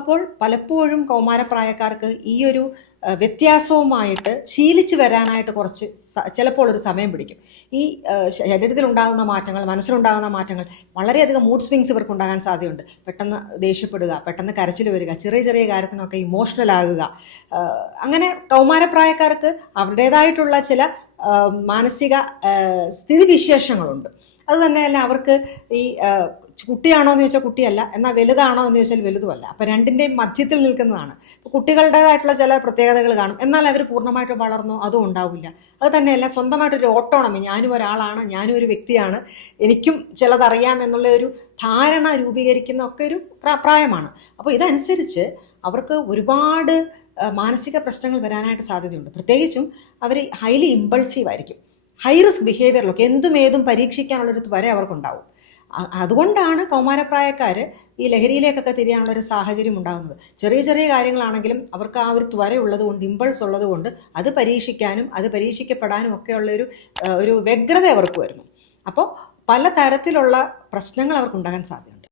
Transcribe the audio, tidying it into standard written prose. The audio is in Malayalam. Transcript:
അപ്പോൾ പലപ്പോഴും കൗമാരപ്രായക്കാർക്ക് ഈ ഒരു വ്യത്യാസവുമായിട്ട് ശീലിച്ച് വരാനായിട്ട് കുറച്ച് ചിലപ്പോൾ ഒരു സമയം പിടിക്കും. ഈ ശരീരത്തിലുണ്ടാകുന്ന മാറ്റങ്ങൾ, മനസ്സിലുണ്ടാകുന്ന മാറ്റങ്ങൾ, വളരെയധികം മൂഡ് സ്വിങ്സ് ഇവർക്കുണ്ടാകാൻ സാധ്യതയുണ്ട്. പെട്ടെന്ന് ദേഷ്യപ്പെടുക, പെട്ടെന്ന് കരച്ചിൽ വരിക, ചെറിയ ചെറിയ കാര്യത്തിനൊക്കെ ഇമോഷണൽ ആകുക. അങ്ങനെ കൗമാരപ്രായക്കാർക്ക് അവരുടേതായിട്ടുള്ള ചില മാനസിക സ്ഥിതിവിശേഷങ്ങളുണ്ട്. അതുതന്നെയല്ല, അവർക്ക് ഈ കുട്ടിയാണോ എന്ന് ചോദിച്ചാൽ കുട്ടിയല്ല, എന്നാൽ വലുതാണോ എന്ന് ചോദിച്ചാൽ വലുതുമല്ല. അപ്പോൾ രണ്ടിൻ്റെയും മധ്യത്തിൽ നിൽക്കുന്നതാണ്. കുട്ടികളുടേതായിട്ടുള്ള ചില പ്രത്യേകതകൾ കാണും, എന്നാൽ അവർ പൂർണ്ണമായിട്ട് വളർന്നോ അതും ഉണ്ടാവില്ല. അത് തന്നെയല്ല, സ്വന്തമായിട്ടൊരു ഓട്ടോണമി, ഞാനും ഒരാളാണ്, ഞാനും ഒരു വ്യക്തിയാണ്, എനിക്കും ചിലതറിയാം എന്നുള്ള ഒരു ധാരണ രൂപീകരിക്കുന്ന ഒക്കെ ഒരു പ്രായമാണ്. അപ്പോൾ ഇതനുസരിച്ച് അവർക്ക് ഒരുപാട് മാനസിക പ്രശ്നങ്ങൾ വരാനായിട്ട് സാധ്യതയുണ്ട്. പ്രത്യേകിച്ചും അവർ ഹൈലി ഇമ്പൾസീവ് ആയിരിക്കും. ഹൈ റിസ്ക് ബിഹേവിയറിലൊക്കെ എന്തും ഏതും പരീക്ഷിക്കാനുള്ളൊരു ത്വര അവർക്കുണ്ടാവും. അതുകൊണ്ടാണ് കൗമാരപ്രായക്കാർ ഈ ലഹരിയിലേക്കൊക്കെ തിരിയാനുള്ളൊരു സാഹചര്യം ഉണ്ടാകുന്നത്. ചെറിയ ചെറിയ കാര്യങ്ങളാണെങ്കിലും അവർക്ക് ആ ഒരു ത്വര ഉള്ളതുകൊണ്ട്, ഇമ്പൾസ് ഉള്ളതുകൊണ്ട് അത് പരീക്ഷിക്കാനും അത് പരീക്ഷിക്കപ്പെടാനും ഒക്കെയുള്ളൊരു വ്യഗ്രത അവർക്ക് വരുന്നു. അപ്പോൾ പല തരത്തിലുള്ള പ്രശ്നങ്ങൾ അവർക്കുണ്ടാകാൻ സാധ്യതയുണ്ട്.